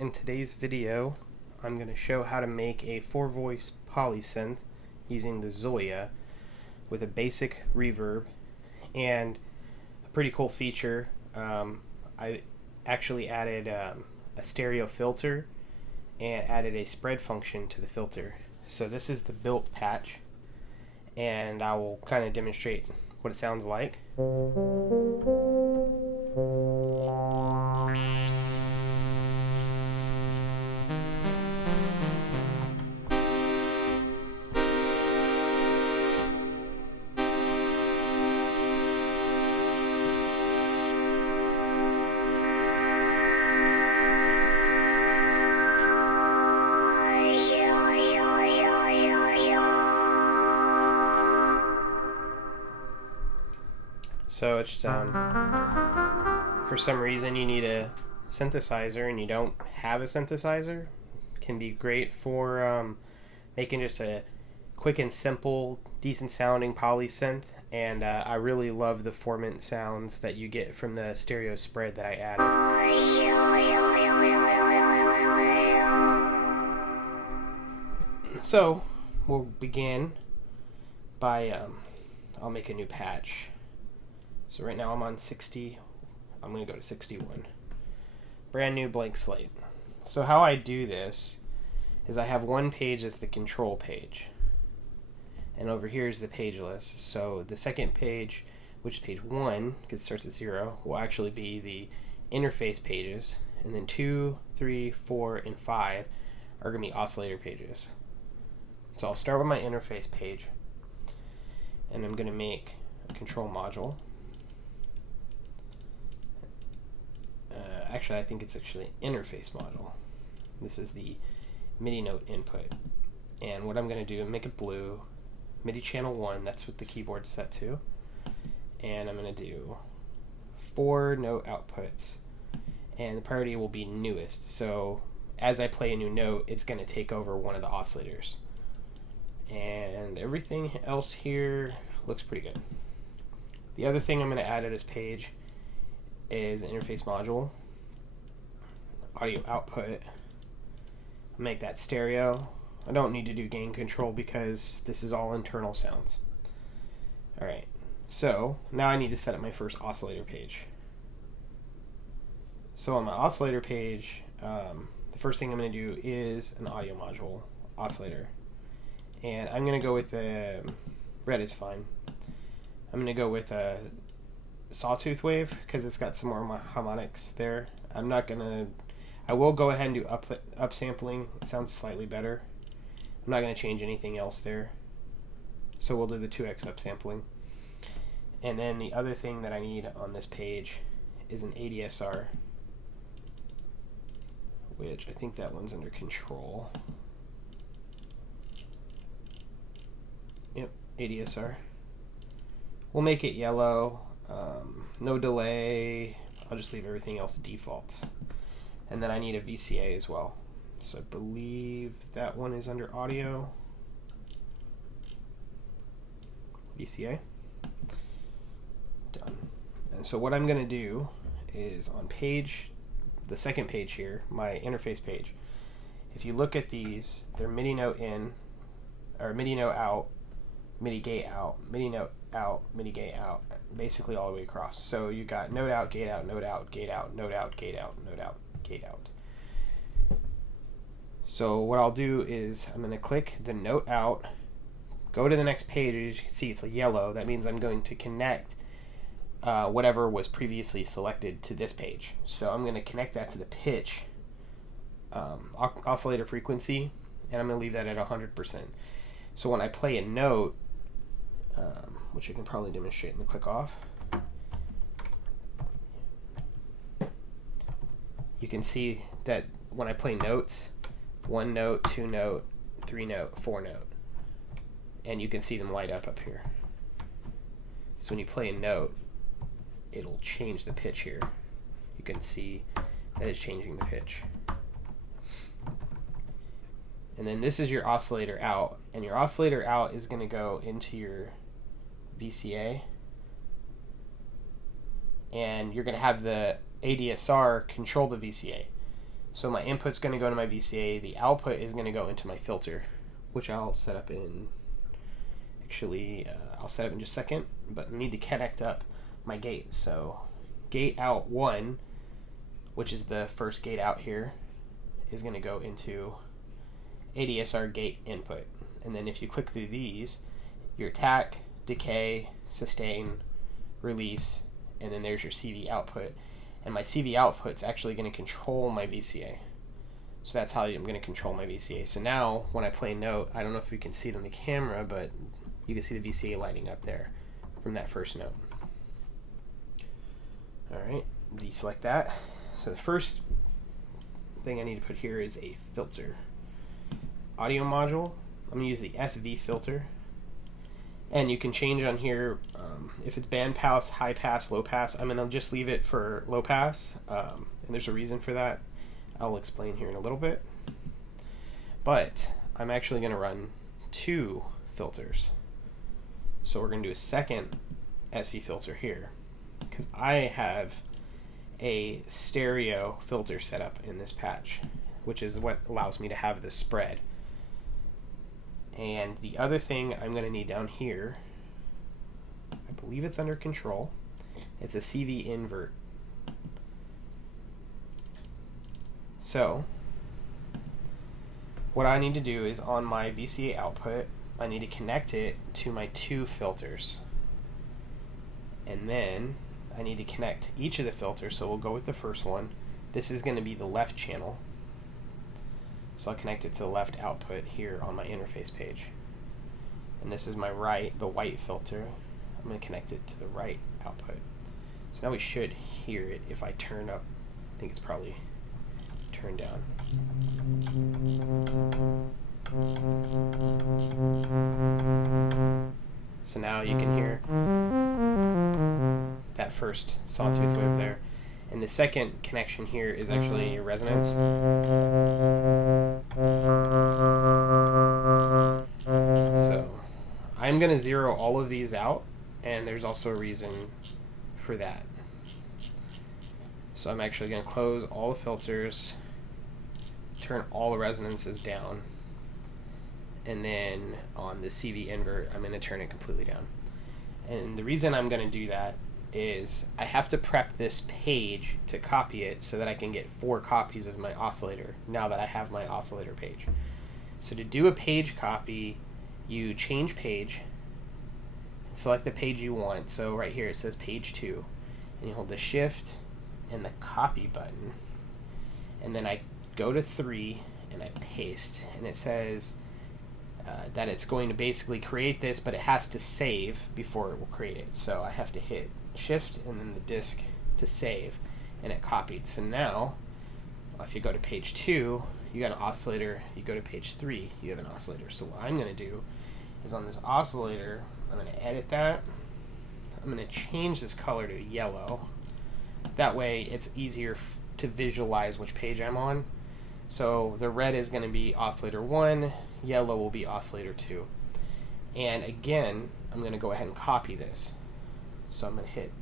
In today's video, I'm going to show how to make a 4-voice polysynth using the ZOIA with a basic reverb and a pretty cool feature. I actually added a stereo filter and added a spread function to the filter. So this is the built patch, and I will kind of demonstrate what it sounds like. So it's for some reason you need a synthesizer and you don't have a synthesizer, it can be great for making just a quick and simple, decent sounding polysynth. And I really love the formant sounds that you get from the stereo spread that I added. So we'll begin by I'll make a new patch. So right now I'm on 60, I'm going to go to 61. Brand new blank slate. So how I do this is I have one page as the control page. And over here is the page list. So the second page, which is page 1, because it starts at 0, will actually be the interface pages. And then 2, 3, 4, and 5 are going to be oscillator pages. So I'll start with my interface page. And I'm going to make a control module. Actually, I think it's actually interface module. This is the MIDI note input. And what I'm going to do is make it blue, MIDI channel 1, that's what the keyboard's set to. And I'm going to do 4 note outputs. And the priority will be newest. So as I play a new note, it's going to take over one of the oscillators. And everything else here looks pretty good. The other thing I'm going to add to this page is an interface module. Audio output, make that stereo. I don't need to do gain control because this is all internal sounds. Alright, so now I need to set up my first oscillator page. So on my oscillator page, the first thing I'm going to do is an audio module oscillator. And I'm going to go with red is fine. I'm going to go with a sawtooth wave because it's got some more harmonics there. I will go ahead and do upsampling. It sounds slightly better. I'm not going to change anything else there. So we'll do the 2x upsampling. And then the other thing that I need on this page is an ADSR, which I think that one's under control. Yep, ADSR. We'll make it yellow. No delay. I'll just leave everything else defaults. And then I need a VCA as well. So I believe that one is under audio. VCA. Done. And so what I'm going to do is on the second page here, my interface page, if you look at these, they're MIDI note in, or MIDI note out, MIDI gate out, MIDI note out, MIDI gate out, basically all the way across. So you got note out, gate out, note out, gate out, note out, gate out, note out, gate out. So what I'll do is I'm going to click the note out, go to the next page. As you can see, it's yellow. That means I'm going to connect whatever was previously selected to this page. So I'm going to connect that to the pitch oscillator frequency, and I'm going to leave that at 100%. So when I play a note, which I can probably demonstrate in the click off, you can see that when I play notes, 1 note, 2 note, 3 note, 4 note, and you can see them light up here. So when you play a note, it'll change the pitch here. You can see that it's changing the pitch. And then this is your oscillator out, and your oscillator out is going to go into your VCA, and you're going to have the ADSR control the VCA. So my input's going to go to my VCA, the output is going to go into my filter, which I'll set up in, actually, I'll set up in just a second, but I need to connect up my gate. So gate out 1, which is the first gate out here, is going to go into ADSR gate input. And then if you click through these, your attack, decay, sustain, release, and then there's your CV output. And my CV output's actually going to control my VCA. So that's how I'm going to control my VCA. So now when I play a note, I don't know if we can see it on the camera, but you can see the VCA lighting up there from that first note. Alright, deselect that. So the first thing I need to put here is a filter. Audio module, I'm going to use the SV filter. And you can change on here, if it's band pass, high pass, low pass, I'm going to just leave it for low pass. And there's a reason for that. I'll explain here in a little bit. But I'm actually going to run 2 filters. So we're going to do a second SV filter here, because I have a stereo filter set up in this patch, which is what allows me to have this spread. And the other thing I'm going to need down here, I believe it's under control, it's a CV invert. So what I need to do is on my VCA output, I need to connect it to my 2 filters. And then I need to connect each of the filters, so we'll go with the first one. This is going to be the left channel. So I'll connect it to the left output here on my interface page. And this is my right, the white filter. I'm going to connect it to the right output. So now we should hear it if I turn up. I think it's probably turned down. So now you can hear that first sawtooth wave there. And the second connection here is actually your resonance. So I'm going to zero all of these out, and there's also a reason for that. So I'm actually going to close all the filters, turn all the resonances down, and then on the CV invert, I'm going to turn it completely down. And the reason I'm going to do that is I have to prep this page to copy it so that I can get 4 copies of my oscillator now that I have my oscillator page. So to do a page copy, you change page, select the page you want. So right here it says page 2, and you hold the shift and the copy button, and then I go to 3 and I paste, and it says that it's going to basically create this, but it has to save before it will create it. So I have to hit shift and then the disk to save, and it copied. So now if you go to page 2, you got an oscillator. You go to page 3, you have an oscillator. So what I'm going to do is on this oscillator, I'm going to edit that. I'm going to change this color to yellow. That way it's easier to visualize which page I'm on. So the red is going to be oscillator 1, yellow will be oscillator 2. And again, I'm going to go ahead and copy this. So I'm going to hit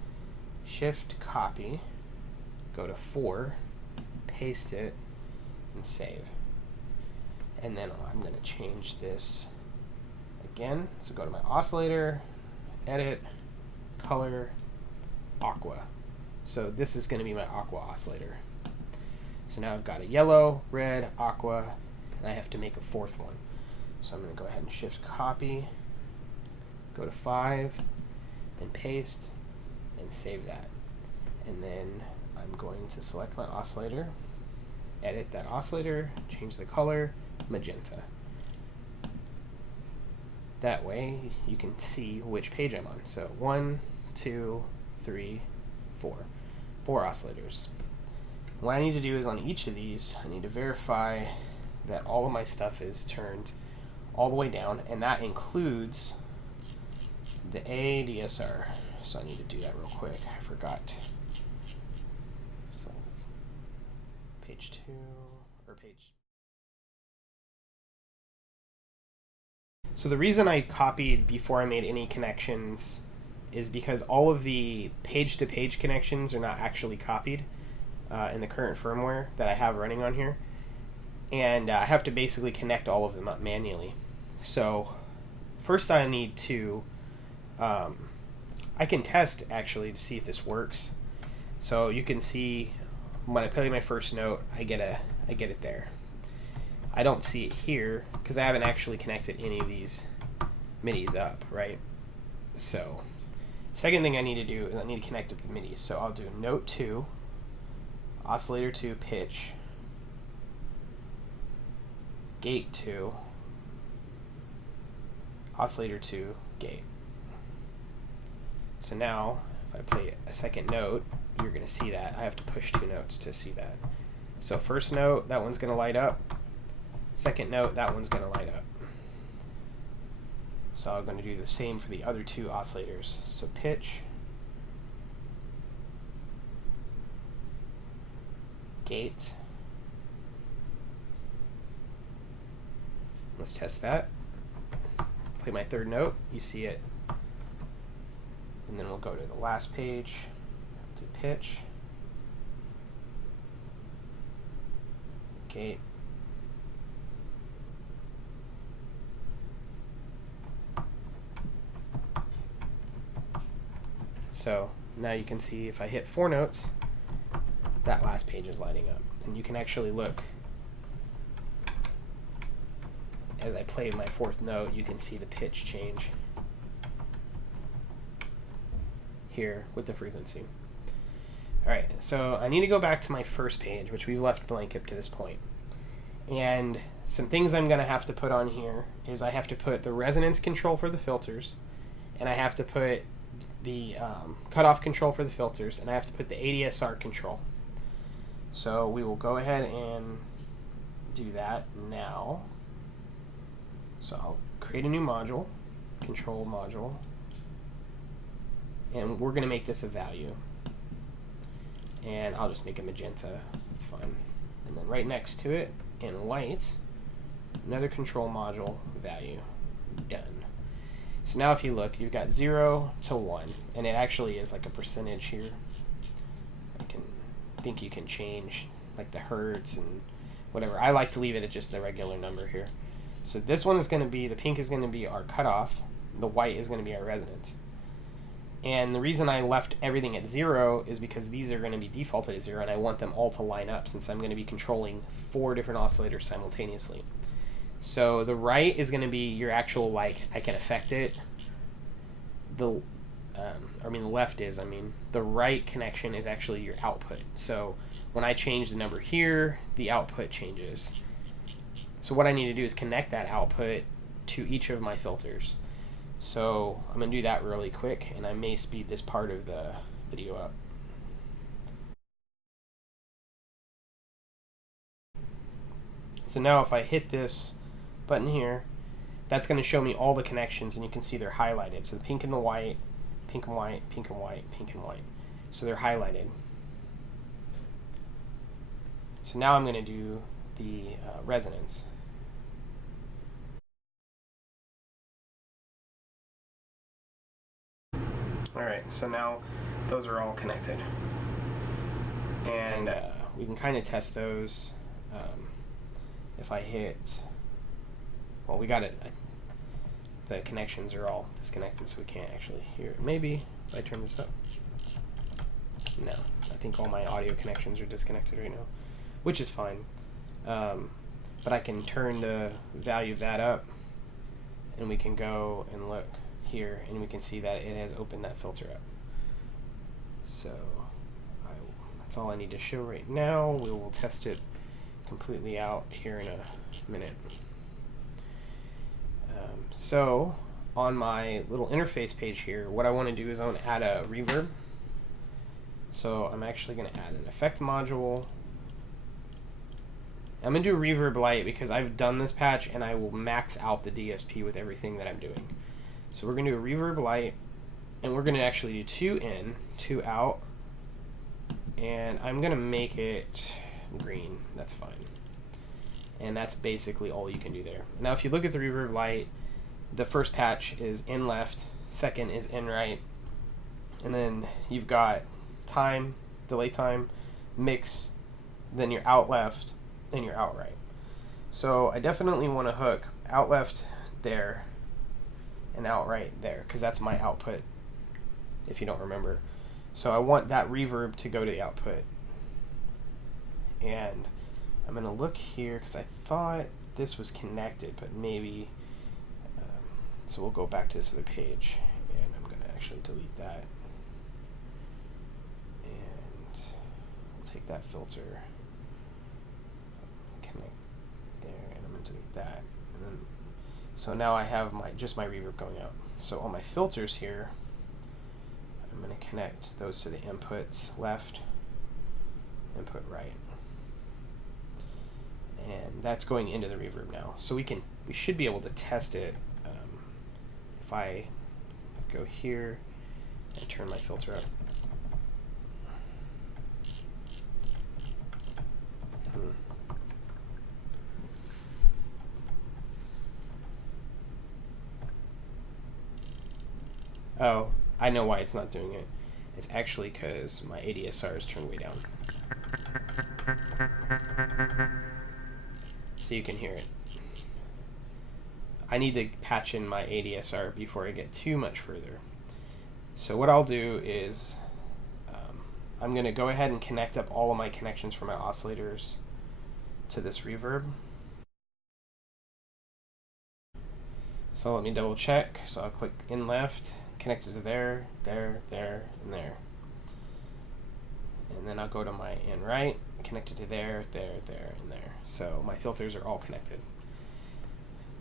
shift copy, go to 4, paste it, and save. And then I'm going to change this again. So go to my oscillator, edit, color, aqua. So this is going to be my aqua oscillator. So now I've got a yellow, red, aqua, and I have to make a 4th one. So I'm going to go ahead and shift copy, go to 5, and paste, and save that. And then I'm going to select my oscillator, edit that oscillator, change the color, magenta. That way you can see which page I'm on. So 1, 2, 3, 4. 4 oscillators. What I need to do is on each of these, I need to verify that all of my stuff is turned all the way down, and that includes the ADSR. So I need to do that real quick. I forgot. So page 2 or page. So the reason I copied before I made any connections is because all of the page-to-page connections are not actually copied. in the current firmware that I have running on here, and I have to basically connect all of them up manually. So first I need to I can test actually to see if this works. So you can see when I play my first note, I get it there. I don't see it here because I haven't actually connected any of these MIDIs up, right? So second thing I need to do is I need to connect up the MIDIs. So I'll do note 2, oscillator 2, pitch, gate 2, oscillator 2, gate. So now if I play a second note, you're going to see that. I have to push 2 notes to see that. So first note, that one's going to light up. Second note, that one's going to light up. So I'm going to do the same for the other 2 oscillators. So pitch, gate. Let's test that. Play my third note, you see it. And then we'll go to the last page, do pitch, gate, so now you can see if I hit 4 notes, that last page is lighting up. And you can actually look, as I play my 4th note, you can see the pitch change here with the frequency. Alright, so I need to go back to my first page, which we've left blank up to this point. And some things I'm going to have to put on here is I have to put the resonance control for the filters, and I have to put the cutoff control for the filters, and I have to put the ADSR control. So we will go ahead and do that now. So I'll create a new module, control module, and we're going to make this a value. And I'll just make a magenta, it's fine. And then right next to it, in white, another control module value, done. So now if you look, you've got 0 to 1, and it actually is like a percentage here. I think you can change like the hertz and whatever. I like to leave it at just the regular number here. So this one is going to be, the pink is going to be our cutoff, the white is going to be our resonance. And the reason I left everything at 0 is because these are going to be defaulted at 0, and I want them all to line up since I'm going to be controlling 4 different oscillators simultaneously. So the right is going to be your actual, like, I can affect it. The left is, the right connection is actually your output. So when I change the number here, the output changes. So what I need to do is connect that output to each of my filters. So I'm going to do that really quick, and I may speed this part of the video up. So now if I hit this button here, that's going to show me all the connections, and you can see they're highlighted. So the pink and the white, pink and white, pink and white, pink and white. So they're highlighted. So now I'm going to do the resonance. Alright, so now those are all connected. And we can kind of test those. If I hit, well, we got it. The connections are all disconnected, so we can't actually hear it. Maybe if I turn this up. No, I think all my audio connections are disconnected right now, which is fine. But I can turn the value of that up, and we can go and look here, and we can see that it has opened that filter up. So that's all I need to show right now. We will test it completely out here in a minute. So on my little interface page here, what I want to do is I want to add a reverb. So I'm actually going to add an effect module. I'm going to do a reverb light because I've done this patch and I will max out the DSP with everything that I'm doing. So we're going to do a reverb light, and we're going to actually do 2 in, 2 out, and I'm going to make it green. That's fine. And that's basically all you can do there. Now if you look at the reverb light, the first patch is in left, second is in right, and then you've got time, delay time, mix, then your out left, and your out right. So I definitely want to hook out left there and out right there, because that's my output, if you don't remember. So I want that reverb to go to the output. And I'm going to look here, because I thought this was connected, but maybe, so we'll go back to this other page, and I'm going to actually delete that. And we'll take that filter, connect there, and I'm going to delete that. And then, so now I have just my reverb going out. So on my filters here, I'm going to connect those to the inputs left, input right. And that's going into the reverb now. So we should be able to test it. If I go here and turn my filter up. Oh, I know why it's not doing it. It's actually because my ADSR is turned way down. So you can hear it. I need to patch in my ADSR before I get too much further. So what I'll do is I'm going to go ahead and connect up all of my connections for my oscillators to this reverb. So let me double check. So I'll click in left, connect it to there, there, there, and there. And then I'll go to my in right, connect it to there, there, there, and there. So my filters are all connected.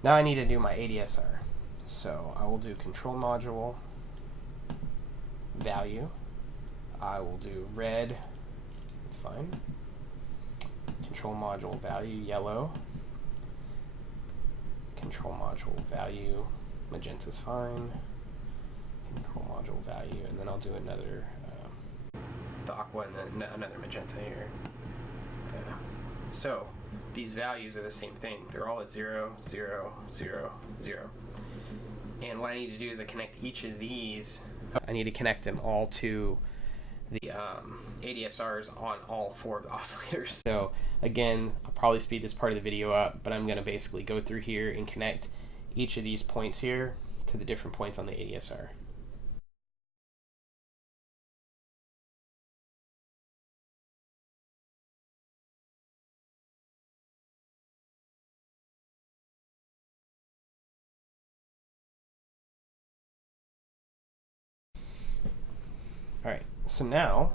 Now I need to do my ADSR. So I will do control module, value. I will do red, it's fine. Control module value, yellow. Control module value, magenta is fine. Control module value, and then I'll do another, the aqua and then another magenta here. So these values are the same thing. They're all at 0, 0, 0, 0. And what I need to do is I connect each of these. I need to connect them all to the ADSRs on all 4 of the oscillators. So again, I'll probably speed this part of the video up, but I'm going to basically go through here and connect each of these points here to the different points on the ADSR. All right, so now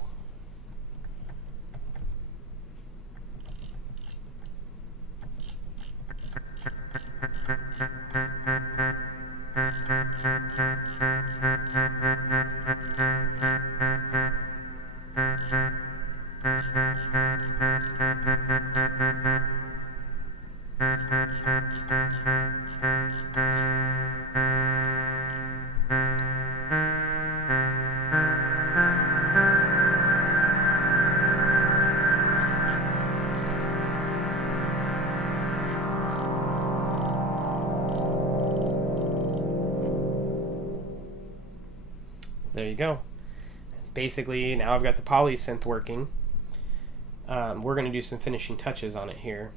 there you go. Basically, now I've got the poly synth working. We're going to do some finishing touches on it here.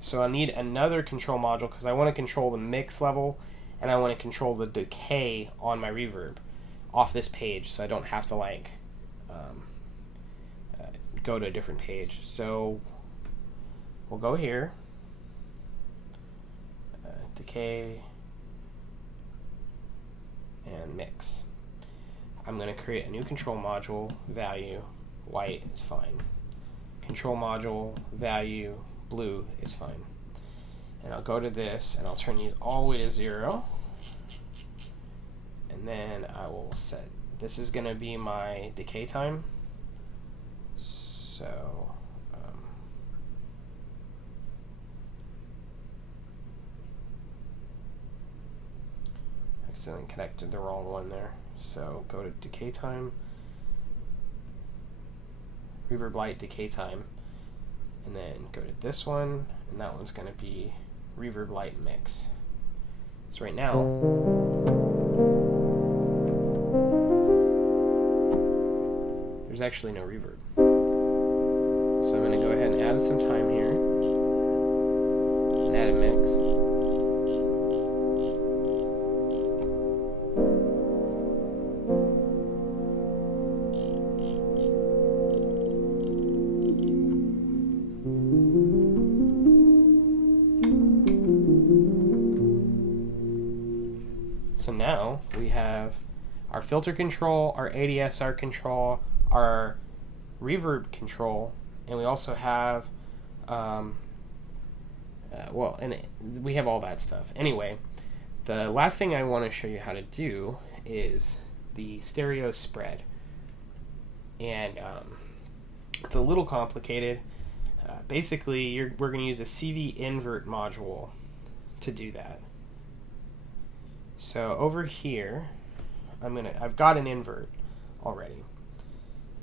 So I need another control module because I want to control the mix level and I want to control the decay on my reverb off this page, so I don't have to like go to a different page. So we'll go here, decay and mix. I'm going to create a new control module, value, white is fine. Control module, value, blue is fine. And I'll go to this and I'll turn these all the way to 0. And then I will set, this is going to be my decay time. So, I accidentally connected the wrong one there. So go to decay time, reverb light, decay time, and then go to this one, and that one's going to be reverb light mix. So right now, there's actually no reverb. have some time here and add a mix. So now we have our filter control, our ADSR control, our reverb control, and we also have, we have all that stuff. Anyway, the last thing I want to show you how to do is the stereo spread. And it's a little complicated. Basically, we're going to use a CV invert module to do that. So over here, I've got an invert already.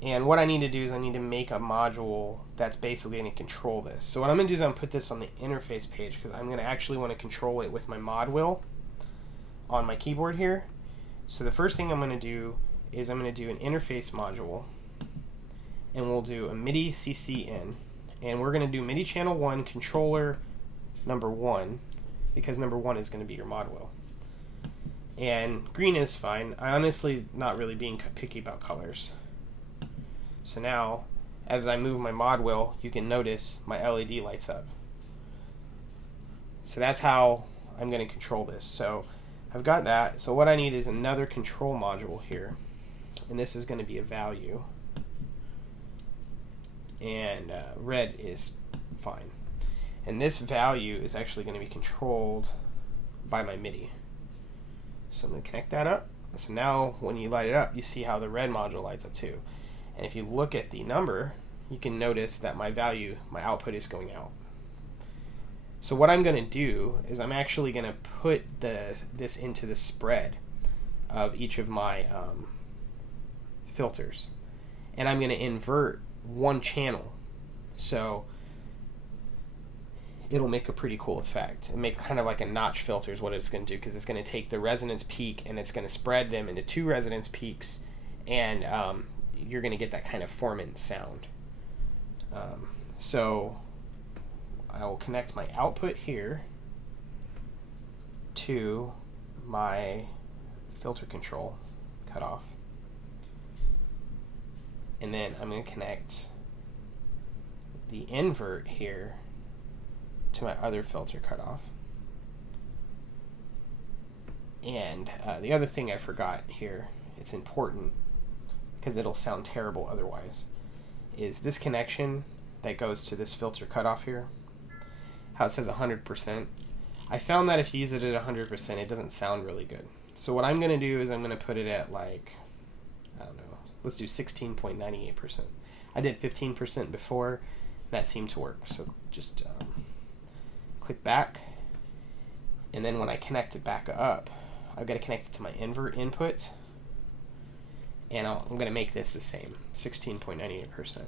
And what I need to do is I need to make a module that's basically going to control this. So what I'm going to do is I'm going to put this on the interface page because I'm going to actually want to control it with my mod wheel on my keyboard here. So the first thing I'm going to do is I'm going to do an interface module, and we'll do a MIDI CC in. And we're going to do MIDI channel 1 controller number 1 because number 1 is going to be your mod wheel. And green is fine. I honestly not really being picky about colors. So now, as I move my mod wheel, you can notice my LED lights up. So that's how I'm going to control this. So I've got that. So what I need is another control module here. And this is going to be a value. And red is fine. And this value is actually going to be controlled by my MIDI. So I'm going to connect that up. So now when you light it up, you see how the red module lights up too. And if you look at the number, you can notice that my output is going out. So what I'm going to do is I'm actually going to put this into the spread of each of my filters. And I'm going to invert one channel. So it'll make a pretty cool effect and make kind of like a notch filter is what it's going to do, because it's going to take the resonance peak and it's going to spread them into 2 resonance peaks, and you're going to get that kind of formant sound. So I will connect my output here to my filter control cutoff, and then I'm going to connect the invert here to my other filter cutoff. And the other thing I forgot here, it's important because it'll sound terrible otherwise, is this connection that goes to this filter cutoff here, how it says 100%. I found that if you use it at 100%, it doesn't sound really good. So what I'm going to do is I'm going to put it at, like, I don't know, let's do 16.98%. I did 15% before, that seemed to work. So just click back, and then when I connect it back up, I've got to connect it to my invert input, and I'm going to make this the same, 16.98%.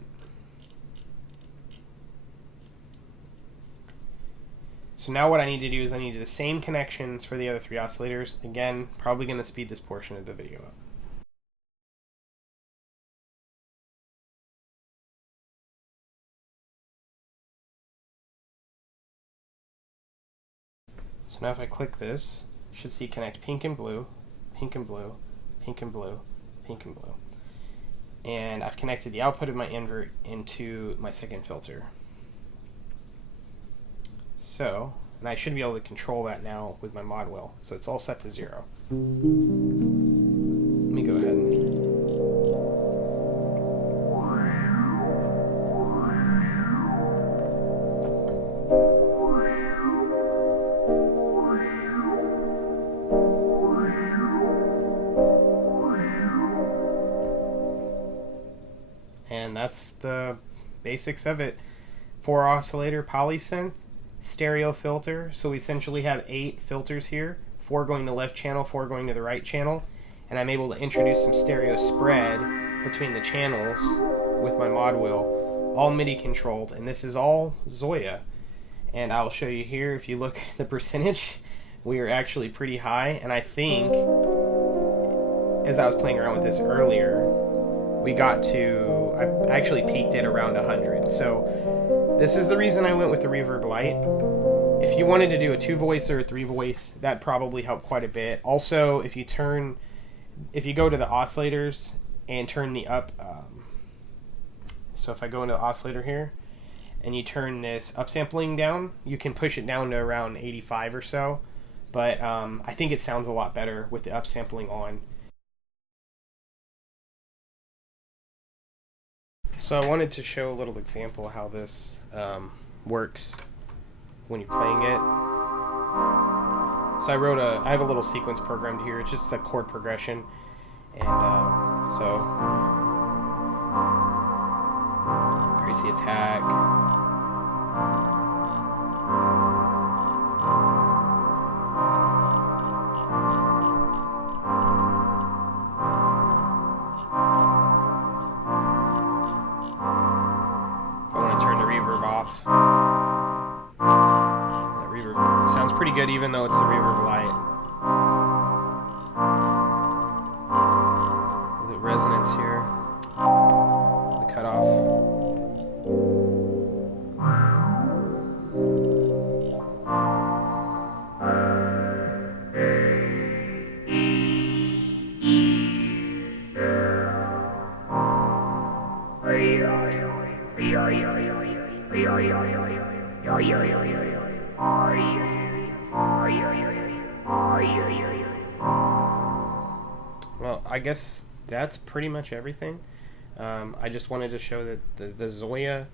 So now what I need to do is I need to do the same connections for the other 3 oscillators. Again, probably going to speed this portion of the video up. So now if I click this, you should see connect pink and blue, pink and blue, pink and blue, pink and blue. And I've connected the output of my invert into my second filter. So, and I should be able to control that now with my mod wheel. So it's all set to 0. Let me go ahead and that's the basics of it. 4 oscillator polysynth, stereo filter. So we essentially have 8 filters here, 4 going to left channel, 4 going to the right channel, and I'm able to introduce some stereo spread between the channels with my mod wheel, all MIDI controlled, and this is all ZOIA. And I'll show you here, if you look at the percentage, we are actually pretty high, and I think as I was playing around with this earlier, we got to, I actually peaked at around 100. So This is the reason I went with the Reverb Lite. If you wanted to do a 2-voice or a 3-voice, that probably helped quite a bit. Also, if you go to the oscillators and turn the up, so if I go into the oscillator here, and you turn this upsampling down, you can push it down to around 85 or so, but I think it sounds a lot better with the upsampling on. So I wanted to show a little example of how this works when you're playing it. So I have a little sequence programmed here. It's just a chord progression, and so increase the attack. If I want to turn the reverb off, that reverb sounds pretty good even though it's the Reverb Lite. The resonance here, the cutoff. Well, I guess that's pretty much everything. I just wanted to show that the ZOIA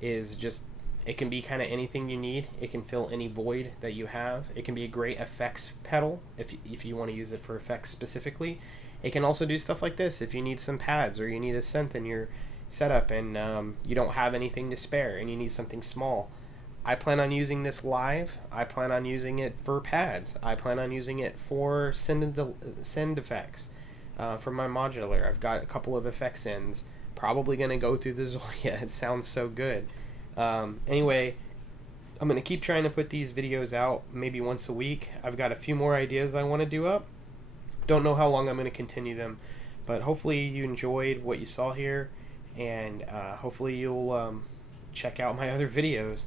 is just, it can be kind of anything you need. It can fill any void that you have. It can be a great effects pedal if you want to use it for effects specifically. It can also do stuff like this if you need some pads or you need a synth in your setup and you don't have anything to spare and you need something small. I plan on using this live. I plan on using it for pads. I plan on using it for send effects for my modular. I've got a couple of effects ends. Probably going to go through the ZOIA. It sounds so good. Anyway, I'm going to keep trying to put these videos out maybe once a week. I've got a few more ideas I want to do up. Don't know how long I'm going to continue them, but hopefully you enjoyed what you saw here, and hopefully you'll check out my other videos.